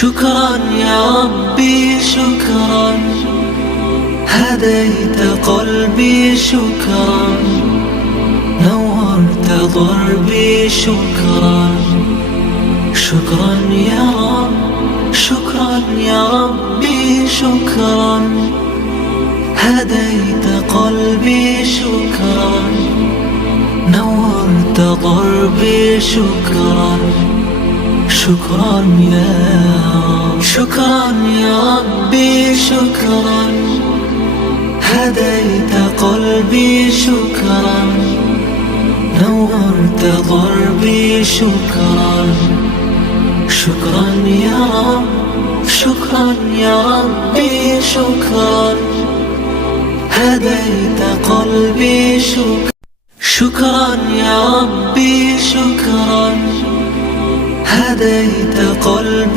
شكرا يا ربي شكرا، هديت قلبي شكرا، نورت ضربي شكرا. شكرا يا رب، شكرا يا ربي شكرا، هديت قلبي شكرا، نورت ضربي شكرا. شكرا يا رب، شكرا يا ربي شكرا، هديت قلبي شكرا، نورت ضربي شكرا. شكرا يا رب، شكرا يا ربي شكرا، هديت قلبي شكرا. شكرا يا ربي شكرا، هديت قلبي